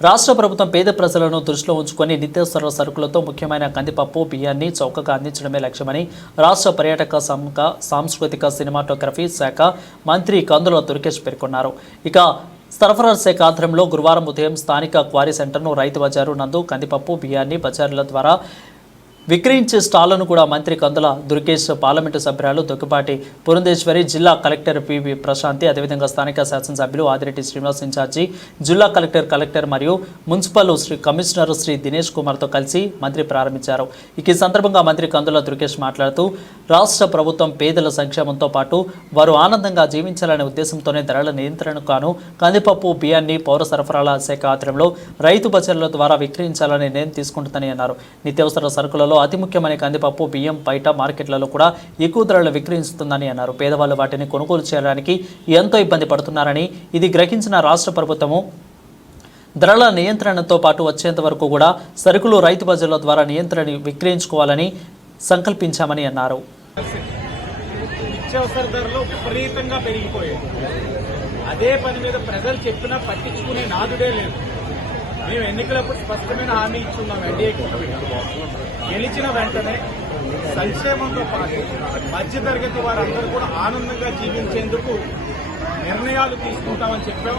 రాష్ట్ర ప్రభుత్వం పేద ప్రజలను దృష్టిలో ఉంచుకొని నిత్యావసర సరుకులతో ముఖ్యమైన కందిపప్పు బియ్యాన్ని చౌకగా అందించడమే లక్ష్యమని రాష్ట్ర పర్యాటక సంఘ సాంస్కృతిక సినిమాటోగ్రఫీ శాఖ మంత్రి కందుల దుర్గేష్ పేర్కొన్నారు. ఇక సరఫరా శాఖ ఆధ్వర్యంలో గురువారం ఉదయం స్థానిక క్వారీ సెంటర్ను రైతు బజారు నందు కందిపప్పు బియ్యాన్ని బజారుల ద్వారా విక్రయించే స్టాళ్ళను కూడా మంత్రి కందుల దుర్గేష్ పార్లమెంటు సభ్యురాలు దొక్కుపాటి పురంధేశ్వరి జిల్లా కలెక్టర్ పివి ప్రశాంతి అదేవిధంగా స్థానిక శాసనసభ్యులు ఆదిరెడ్డి శ్రీనివాస్ ఇన్ఛార్జి జిల్లా కలెక్టర్ కలెక్టర్ మరియు మున్సిపల్ శ్రీ కమిషనర్ శ్రీ దినేష్ కుమార్తో కలిసి మంత్రి ప్రారంభించారు. ఈ సందర్భంగా మంత్రి కందుల దుర్గేష్ మాట్లాడుతూ రాష్ట్ర ప్రభుత్వం పేదల సంక్షేమంతో పాటు వారు ఆనందంగా జీవించాలనే ఉద్దేశంతోనే ధరల నియంత్రణకు గాను కందిపప్పు బియ్యాన్ని పౌర సరఫరాల శాఖ ఆధ్వర్యంలో రైతు బజార్ల ద్వారా విక్రయించాలని నిర్ణయం తీసుకుంటుందని అన్నారు. నిత్యావసర సరుకులలో అతి ముఖ్యమైన కందిపప్పు బియ్యం బయట మార్కెట్లలో కూడా ఎక్కువ ధరలు విక్రయిస్తుందని అన్నారు. పేదవాళ్ళు వాటిని కొనుగోలు చేయడానికి ఎంతో ఇబ్బంది పడుతున్నారని ఇది గ్రహించిన రాష్ట్ర ప్రభుత్వము. ధరల నియంత్రణతో పాటు వచ్చేంత వరకు కూడా సరుకులు రైతు బజార్ల ద్వారా నియంత్రణ విక్రయించుకోవాలని సంకల్పించామని అన్నారు. నిత్యావసర ధరలు విపరీతంగా పెరిగిపోయాయి. అదే పని మీద ప్రజలు చెప్పినా పట్టించుకునే నాదుడే లేదు. మేము ఎన్నికలప్పుడు స్పష్టమైన హామీ ఇచ్చున్నాం ఎన్డీఏ గెలిచిన వెంటనే సంక్షేమంతో పాటు మధ్య తరగతి వారందరూ కూడా ఆనందంగా జీవించేందుకు నిర్ణయాలు తీసుకుంటామని చెప్పాం.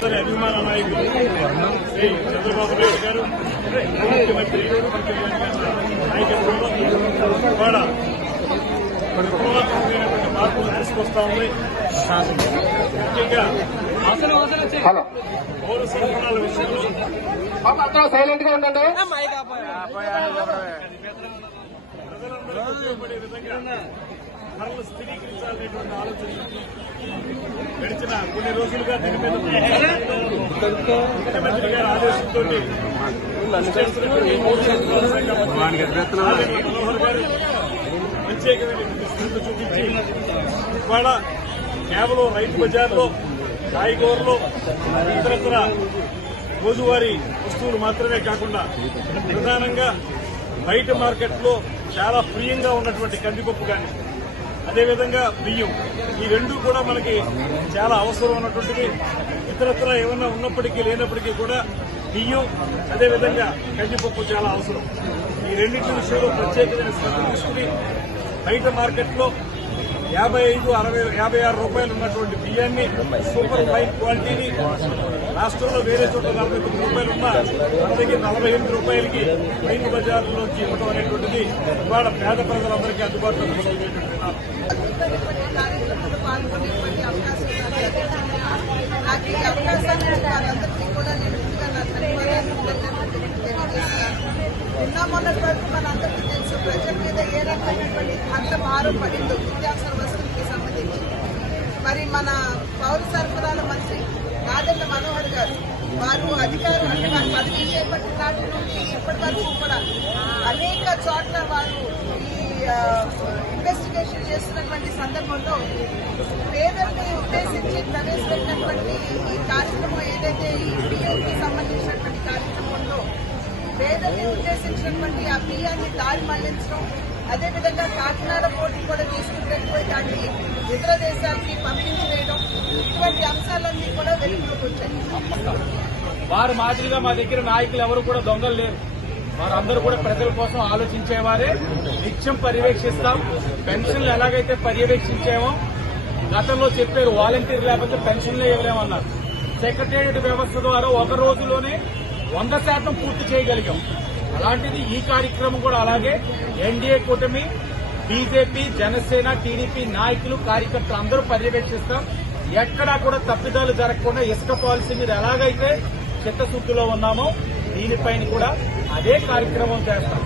అందరి అభిమాన నాయకులు శ్రీ చంద్రబాబు నాయుడు గారు ముఖ్యమంత్రి నాయకత్వంలో ఇవాళ విప్లవాత్మకమైనటువంటి మార్పులు తీసుకొస్తా ఉంది ముఖ్యంగా పౌర సరఫరాల విషయంలో సైలెంట్గా ఉండండి ప్రజలందరికీ ఉపయోగపడే విధంగా ధరలు స్థిరీకరించాలనేటువంటి ఆలోచన గడిచిన కొన్ని రోజులుగా దీని మీద ముఖ్యమంత్రి గారి ఆదేశంతో మనోహర్ గారు చూపించి ఇవాళ కేవలం రైతు బజార్లో కాయగూరలు ఇతరత్ర రోజువారీ వస్తువులు మాత్రమే కాకుండా ప్రధానంగా బయట మార్కెట్లో చాలా ప్రియంగా ఉన్నటువంటి కందిపప్పు కానీ అదేవిధంగా బియ్యం. ఈ రెండు కూడా మనకి చాలా అవసరం ఉన్నటువంటిది ఇతరత్ర ఏమన్నా ఉన్నప్పటికీ లేనప్పటికీ కూడా బియ్యం అదేవిధంగా కందిపప్పు చాలా అవసరం. ఈ రెండింటి విషయంలో ప్రత్యేకమైన శ్రద్ధ తీసుకుని బయట మార్కెట్లో యాభై ఐదు అరవై యాభై ఆరు రూపాయలు ఉన్నటువంటి బియ్యాన్ని సూపర్ ఫైన్ క్వాలిటీని రాష్ట్రంలో వేరే చోట్ల నలభై తొమ్మిది రూపాయలు ఉన్నా మన దగ్గర నలభై ఎనిమిది రూపాయలకి రైతు బజార్లోంచి ఇవ్వడం అనేటువంటిది ఇవాళ పేద ప్రజలందరికీ అందుబాటులో ఉండేటువంటి పాల్గొనేటువంటి అవకాశం మొన్నటి వరకు మనందరికీ తెలుసు ప్రజల మీద ఏ రకమైనటువంటి అంత భారం పడిందో నిత్యావసర వస్తువులకి సంబంధించి. మరి మన పౌర సరఫరాల మంత్రి నాదెళ్ళ మనోహర్ గారు వారు అధికారులు అంటే వారు పదవి చేపట్టిన నాటి నుండి ఇప్పటి వరకు కూడా అనేక చోట్ల వారు ఈ ఇన్వెస్టిగేషన్ చేస్తున్నటువంటి సందర్భంలో పేదల్ని ఉద్దేశించి ప్రవేశపెట్టినటువంటి ఈ కార్యక్రమం ఏదైతే ఈ బియ్యంకి సంబంధించినటువంటి కార్యక్రమంలో పేదల్ని ఉద్దేశించినటువంటి ఆ బియ్యాన్ని దారి మళ్ళించడం అదేవిధంగా కాకినాడ పోటీ కూడా తీసుకుని దాన్ని ఇతర దేశాలకి పంపించి ఇటువంటి అంశాలన్నీ కూడా వెలుగులోకి వచ్చాయి. వారి మాదిరిగా మా దగ్గర నాయకులు ఎవరు కూడా దొంగలు లేరు. వారందరూ కూడా ప్రజల కోసం ఆలోచించేవారే. నిత్యం పర్యవేక్షిస్తాం. పెన్షన్లు ఎలాగైతే పర్యవేక్షించామో గతంలో చెప్పారు వాలంటీర్ లేకపోతే పెన్షన్లే ఇవ్వలేమన్నారు. సెక్రటేరియట్ వ్యవస్థ ద్వారా ఒక రోజులోనే వంద శాతం పూర్తి చేయగలిగాం. అలాంటిది ఈ కార్యక్రమం కూడా అలాగే ఎన్డీఏ కూటమి బీజేపీ జనసేన టీడీపీ నాయకులు కార్యకర్తలు అందరూ పర్యవేక్షిస్తాం. ఎక్కడా కూడా తప్పిదాలు జరగకుండా ఇసుక పాలసీ మీద ఎలాగైతే చిత్తశుద్ధిలో ఉన్నామో దీనిపైన కూడా అదే కార్యక్రమం చేస్తాం.